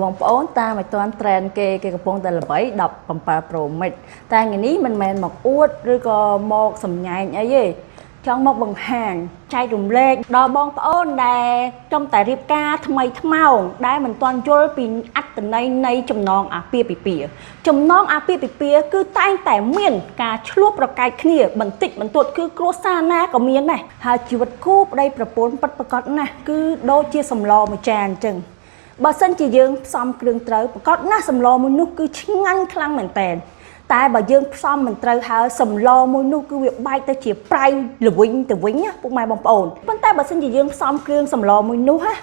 បងប្អូនតាមឲ្យតាន់ trend គេកំពុងតែល្បី17 Pro Max តែថ្ងៃនេះមិនមែនមកអួតឬក៏មកសម្ញែងអីទេចង់មកបង្ហាញចែករំលែកដល់បងប្អូនដែលចំតែរៀបការថ្មីថ្មោងដែលមិនទាន់យល់ពីអត្ថន័យនៃចំណងអាពាហ៍ពិពាហ៍ចំណងអាពាហ៍ពិពាហ៍គឺតែងតែមានការឆ្លោះប្រកែកគ្នាបន្តិចបន្តួចគឺគ្រួសារណាក៏មានដែរហើយជីវិតគូប្តីប្រពន្ធពិតប្រាកដណាស់គឺដូចជាសម្លមួយចានអញ្ចឹងបើសិនជាយើងផ្សំគ្រឿងត្រូវប្រកបណាស់សម្លមួយនោះគឺឆ្ងាញ់ខ្លាំងមែនតើតែបើយើងផ្សំមិនត្រូវហើយសម្លមួយនោះគឺវាបែកទៅជាប្រៃល្វីងទៅវិញណាពុកម៉ែបងប្អូនប៉ុន្តែបើសិនជាយើងផ្សំគ្រឿងសម្លមួយនោះណា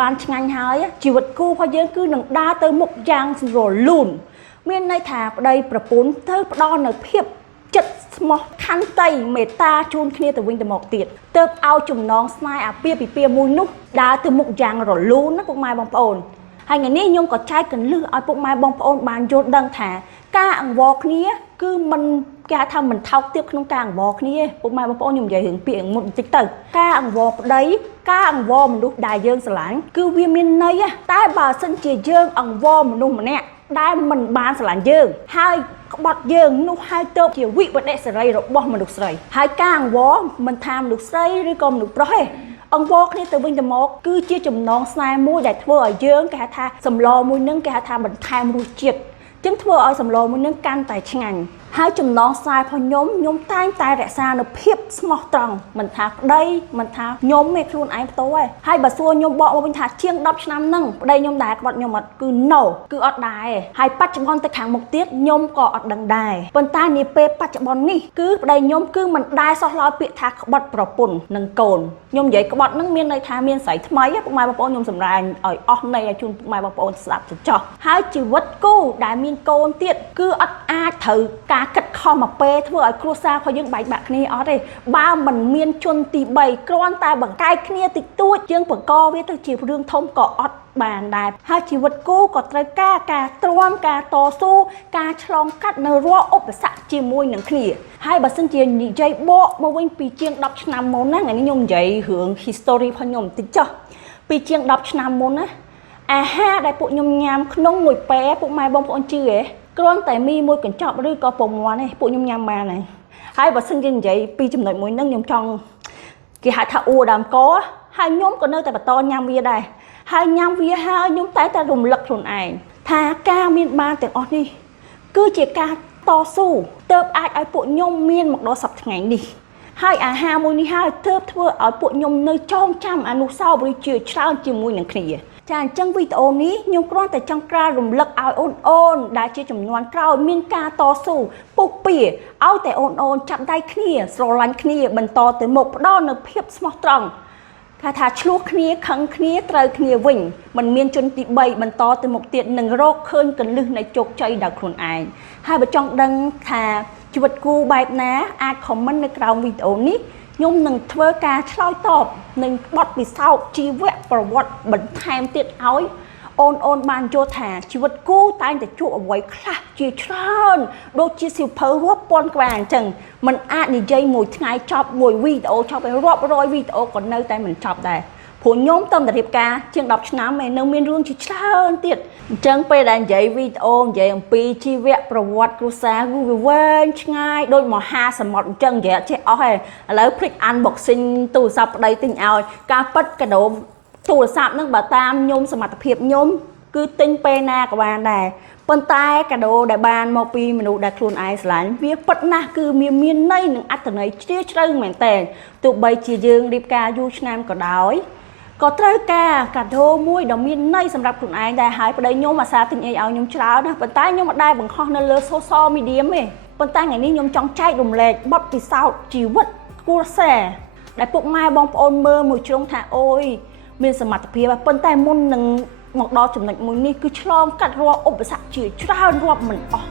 បានឆ្ងាញ់ហើយជីវិតគូរបស់យើងគឺនឹងដើរទៅមុខយ៉ាងរលូនមានន័យថាប្តីប្រពន្ធទៅផ្ដល់នូវភាពចិត្តស្មោះខន្តីមេត្តាជូនគ្នាទៅវិញទៅមកទៀតទើបឲ្យចំណងស្នេហ៍អាពាហ៍ពិពាហ៍មួយនោះដើរទៅមុខយ៉ាងរលូនណាពុកម៉ែបងប្អូនហើយថ្ងៃនេះខ្ញុំក៏ចែកកន្លឹះឲ្យពុកម៉ែបងប្អូនបានយល់ដឹងថាការអង្វរគ្នាគឺមិនគេថាមិនថោកទាបក្នុងការអង្វរគ្នាពុកម៉ែបងប្អូនខ្ញុំនិយាយរឿងពាក្យមុនបន្តិចទៅការអង្វរប្តីការអង្វរមនុស្សដែលយើងស្រឡាញ់គឺវាមានន័យតែបើសិនជាយើងអង្វរមនុស្សម្នាក់ដែលមិនបានស្រឡាញ់យើងហើយក្បត់យើងនោះហើយទៅជាវិបដិសេរីរបស់មនុស្សស្រីហើយការអង្វរមិនថាមនុស្សស្រីឬក៏មនុស្សប្រុសទេអង្វរគ្នាទៅវិញទៅមកគឺជាចំណងស្នេហ៍មួយដែលធ្វើឲ្យយើងគេហៅថាសម្លមួយនឹងគេហៅថាបន្ថែមរសជាតិចឹងធ្វើឲ្យសម្លមួយនឹងកាន់តែឆ្ងាញ់ហើយចំណងស្នេហ៍របស់ខ្ញុំតែងតែរក្សានូវភាពស្មោះត្រង់មិនថាប្តីមិនថាខ្ញុំទេខ្លួនឯងផ្ទាល់ឯងហើយបើសួរខ្ញុំបកមកវិញថាជាង10ឆ្នាំហ្នឹងប្តីខ្ញុំដែរក្បត់ខ្ញុំអត់គឺ no គឺអត់ដែរហើយបច្ចុប្បន្នទៅខាងមុខទៀតខ្ញុំក៏អត់ដឹងដែរប៉ុន្តែនាពេលបច្ចុប្បន្ននេះគឺប្តីខ្ញុំគឺមិនដែរសោះឡើយពាក្យថាក្បត់ប្រពន្ធនិងកូនខ្ញុំនិយាយក្បត់ហ្នឹងមានន័យថាមានស្រីថ្មីពុកម៉ែបងប្អូនខ្ញុំសម្ដែងឲ្យអស់ន័យឲ្យជូនពុកម៉ែបងប្អូនស្ដាប់ចចោះហើយជីវិតគូដែលមានកូនទៀតគឺអត់អាចត្រូវការគិតខុសមកពេលធ្វើឲ្យគ្រួសាររបស់យើងបែកបាក់គ្នាអត់ទេបើមិនមានជនទី3គ្រាន់តែបង្កែកគ្នាតិចតួចយើងបង្កវាទៅជារឿងធំក៏អត់បានដែរហើយជីវិតគូក៏ត្រូវការទ្រាំការតស៊ូការឆ្លងកាត់នៅរាល់ឧបសគ្គជាមួយនឹងគ្នាហើយបើសិនជានិយាយបកមកវិញពីជាង10ឆ្នាំមុនណាថ្ងៃនេះខ្ញុំនិយាយរឿង history របស់ខ្ញុំបន្តិចចុះពីជាង10ឆ្នាំមុនណាអាហារដែលពួកខ្ញុំញ៉ាំក្នុងមួយពេលពុកម៉ែបងប្អូនជឿទេគ្រាន់តែមីមួយកញ្ចប់ឬក៏ពងមាន់ទេពួកខ្ញុំញ៉ាំបានហើយបើសិនជានិយាយពីចំណុចមួយហ្នឹងខ្ញុំចង់គេហៅថាអួរដើមកហើយខ្ញុំក៏នៅតែបន្តញ៉ាំវាដែរហើយញ៉ាំវាហើយខ្ញុំតែរំលឹកខ្លួនឯងថាការមានបានទាំងអស់នេះគឺជាការតស៊ូទើបអាចឲ្យពួកខ្ញុំមានមកដល់សប្តាហ៍ថ្ងៃនេះហើយអាហារមួយនេះហើយទើបធ្វើឲ្យពួកខ្ញុំនៅចងចាំអនុស្សាវរីយ៍ជាច្រើនជាមួយនឹងគ្នាចាអញ្ចឹងវីដេអូនេះខ្ញុំគ្រាន់តែចង់ក្រាលរំលឹកឲ្យអូនដែលជាចំនួនក្រោយមានការតស៊ូពុះពៀឲ្យតែអូនចាប់ដៃគ្នាស្រឡាញ់គ្នាបន្តទៅមុខផ្ដល់នូវភាពស្មោះត្រង់ថាឆ្លោះគ្នាខឹងគ្នាត្រូវគ្នាវិញមិនមានជនទី3បន្តទៅមុខទៀតនឹងរកឃើញកលឹះនៃជោគជ័យដល់ខ្លួនឯងហើយបើចង់ដឹងថាជីវិតគូបែបណាអាច comment នៅក្រោមវីដេអូនេះខ្ញុំនឹងធ្វើការឆ្លើយតបនឹងបទពិសោធន៍ជីវប្រវត្តិបន្ថែមទៀតឲ្យអូនបានយល់ថាជីវិតគូតែងតែជួបអ្វីខ្លះជាច្រើនដូចជាសៀវភៅរាប់ពាន់ក្បាលអញ្ចឹងมันអាចនិយាយមួយថ្ងៃចប់មួយវីដេអូចប់ឲ្យរាប់រយវីដេអូក៏នៅតែមិនចប់ដែរព្រោះខ្ញុំតាមតែរៀបការជាង10ឆ្នាំឯនៅមានរឿងជាច្រើនទៀតអញ្ចឹងពេលដែលនិយាយវីដេអូនិយាយអំពីជីវប្រវត្តិគ្រួសារគឺវាវែងឆ្ងាយដូចមហាសមុទ្រអញ្ចឹងនិយាយអត់ចេះអស់ទេឥឡូវភ្លេច unboxing ទូរស័ព្ទប្តីទិញឲ្យការប៉ັດកាដូទូរស័ព្ទហ្នឹងបើតាមខ្ញុំសមត្ថភាពខ្ញុំគឺទិញពេលណាក៏បានដែរប៉ុន្តែកាដូដែលបានមកពីមនុស្សដែលខ្លួនឯងស្រឡាញ់វាប៉ັດណាស់គឺមានន័យនិងអត្ថន័យជ្រាលជ្រៅមែនតើទោះបីជាយើងរៀបការយូរឆ្នាំក៏ដោយក៏ត្រូវការកាដូមួយដ៏មានន័យសម្រាប់ខ្លួនឯងដែរហើយប្តីខ្ញុំអាសាទិញអីឲ្យខ្ញុំច្រើនណាប៉ុន្តែខ្ញុំមិនដែលបង្ខំនៅលើ social media ទេប៉ុន្តែថ្ងៃនេះខ្ញុំចង់ចែករំលែកបទពិសោធន៍ជីវិតគ្រួសារដែលពុកម៉ែបងប្អូនមើលមួយជ្រុងថាអូយមានសមត្ថភាពប៉ុន្តែមុននឹងមកដល់ចំណុចមួយនេះគឺឆ្លងកាត់រាល់ឧបសគ្គជាច្រើនរាប់មិនអស់